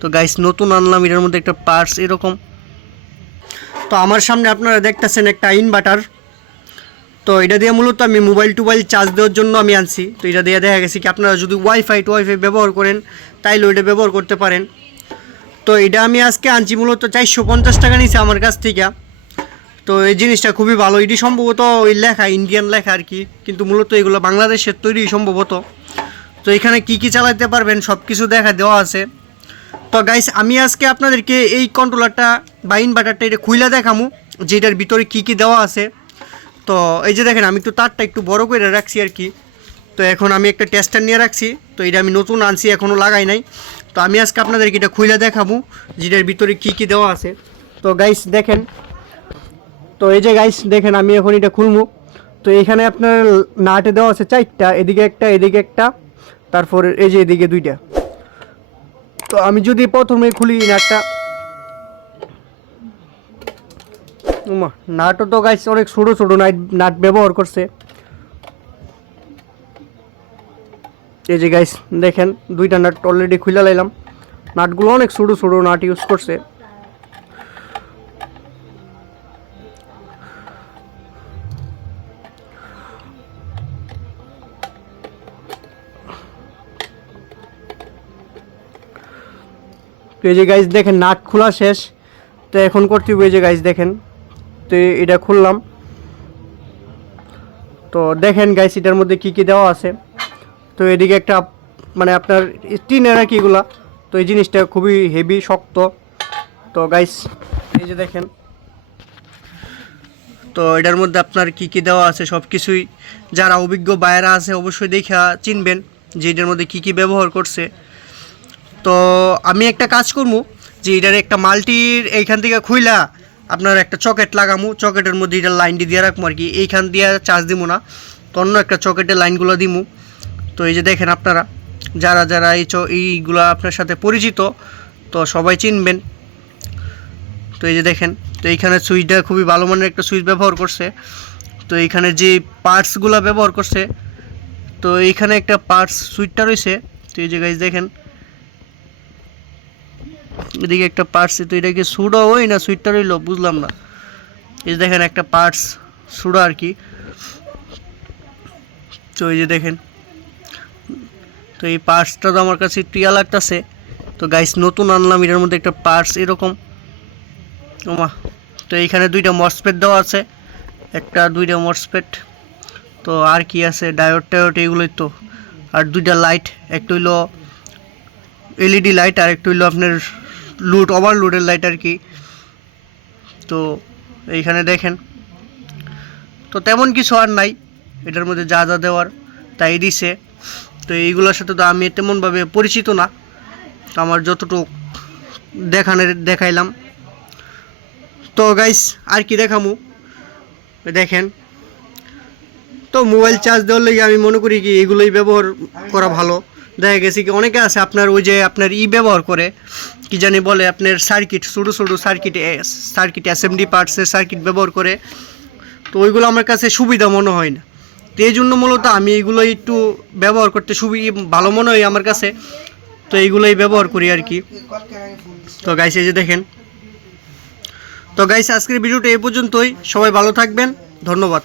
তো গাইস নতুন আনলাম, এটার মধ্যে একটা পার্স এরকম। তো আমার সামনে আপনারা দেখতেছেন একটা ইনভার্টার তো এটা দিয়ে মূলত আমি মোবাইল টোবাইল চার্জ দেওয়ার জন্য আমি আনছি। তো এটা দিয়ে দেখা গেছে কি আপনারা যদি ওয়াইফাই টোয়াইফাই ব্যবহার করেন, তাইলে ওইটা ব্যবহার করতে পারেন। তো এটা আমি আজকে আনছি মূলত চারশো পঞ্চাশ টাকা নিয়েছে আমার কাছ থেকে। তো এই জিনিসটা খুবই ভালো। এটি সম্ভবত ওই লেখা ইন্ডিয়ান লেখা আর কি। কিন্তু মূলত এগুলো বাংলাদেশের তৈরি সম্ভবত। তো এখানে কি কি চালাতে পারবেন সব কিছু দেখা দেওয়া আছে। তো গাইস আমি আজকে আপনাদেরকে এই কন্ট্রোলারটা বা ইনভার্টারটা এটা খুইলা দেখামু যেটার ভিতরে কি কি দেওয়া আছে। তো এই যে দেখেন, আমি একটু তারটা একটু বড় করে রাখছি আর কি। তো এখন আমি একটা টেস্টার নিয়ে রাখছি। তো এটা আমি নতুন আনছি এখনও লাগাই নাই। তো আমি আজকে আপনাদেরকে এটা খুইলা দেখাবো যেটার ভিতরে কি কি দেওয়া আছে। তো গাইস দেখেন, তো এই যে গাইস দেখেন, আমি এখন এটা খুলবো তো এখানে আপনার নাটে দেওয়া আছে চারটা, এদিকে একটা এদিকে একটা, তারপর এই যে এদিকে দুইটা। তো আমি যদি প্রথমে খুলি নাটটা। নাটও তো গাছ অনেক ছোটো ছোটো নাট নাট ব্যবহার করছে। এই যে গাইস দেখেন, দুইটা নাট অলরেডি খুলে লাইলাম। নাটগুলো অনেক ছোটো ছোটো নাট ইউজ করছে। তো এই যে গাইজ দেখেন নাট খোলা শেষ। তো এখন করতে হবে এই যে গাইজ দেখেন। তো এটা খুললাম। তো দেখেন গাইস এটার মধ্যে কি কি দেওয়া আছে। তো এদিকে একটা মানে আপনার টিনের আর কি এগুলা। তো এই জিনিসটা খুবই হেভি শক্ত। তো গাইস এই যে দেখেন। তো এটার মধ্যে আপনার কি কি দেওয়া আছে, সব কিছুই যারা অভিজ্ঞ বায়েরা আছে অবশ্যই দেখা চিনবেন যে এটার মধ্যে কি কি ব্যবহার করছে। তো আমি একটা কাজ করব যে এটার একটা মাল্টির এইখান থেকে খুইলা আপনার একটা চকেট লাগামু, চকেটের মধ্যে এটা লাইনটি দিয়ে রাখব আর কি এইখান দিয়ে চার্জ দিব না, তো অন্য একটা চকেটের লাইনগুলো দিমু। তো এই যে দেখেন আপনারা, যারা যারা এই চ, এইগুলো আপনার সাথে পরিচিত, তো সবাই চিনবেন। তো এই যে দেখেন, তো এইখানে সুইচটা খুবই ভালো মানের একটা সুইচ ব্যবহার করছে। তো এইখানে যে পার্টসগুলো ব্যবহার করছে, তো এইখানে একটা পার্টস সুইচটা রয়েছে। তো এই যে গাইজ দেখেন এদিকে একটা পার্টস তো এটা কি সুডো ওই না সুইটটা রইল বুঝলাম না। এই যে দেখেন একটা পার্টস সুডো আর কি। তো এই যে দেখেন, তো এই পার্টসটা তো আমার কাছে একটু ইয়া লাগতেছে। তো গাইস নতুন আনলাম, এটার মধ্যে একটা পার্টস এরকম। ওমা, তো এইখানে দুইটা মসপেট দেওয়া আছে। একটা, দুইটা মসপেট তো আর কি আছে? ডায়োড টায়োড এগুলোই তো। আর দুইটা লাইট একটা হইল এলইডি লাইট আর একটু হইল আপনার লুট ওভারলোডের লাইট আর কি। তো এইখানে দেখেন। তো তেমন কিছু আর নাই। এটার মধ্যে যা যা দেওয়ার, তাই দিছে। তো এইগুলোর সাথে তো আমি তেমনভাবে পরিচিত না। তো আমার যতটুকু দেখানের, দেখাইলাম। তো গাইস আর কি দেখামু? দেখেন তো মোবাইল চার্জ দেওয়ার লেগে আমি মনে করি কি এগুলোই ব্যবহার করা ভালো। দেখা গেছে কি অনেকে আছে আপনার ওই যে আপনার ই ব্যবহার করে, কি জানি বলে আপনার সার্কিট ছোটো ছোটো সার্কিট সার্কিট অ্যাসেম্বলি পার্টসের সার্কিট ব্যবহার করে। তো ওইগুলো আমার কাছে সুবিধা মনে হয় না। তো এই জন্য মূলত আমি এইগুলো একটু ব্যবহার করতে সুবি, ভালো মনে হয় আমার কাছে। তো এইগুলোই ব্যবহার করি আর কি। তো গাইস এই যে দেখেন। তো গাইস আজকের ভিডিওটা এ পর্যন্তই। সবাই ভালো থাকবেন। ধন্যবাদ।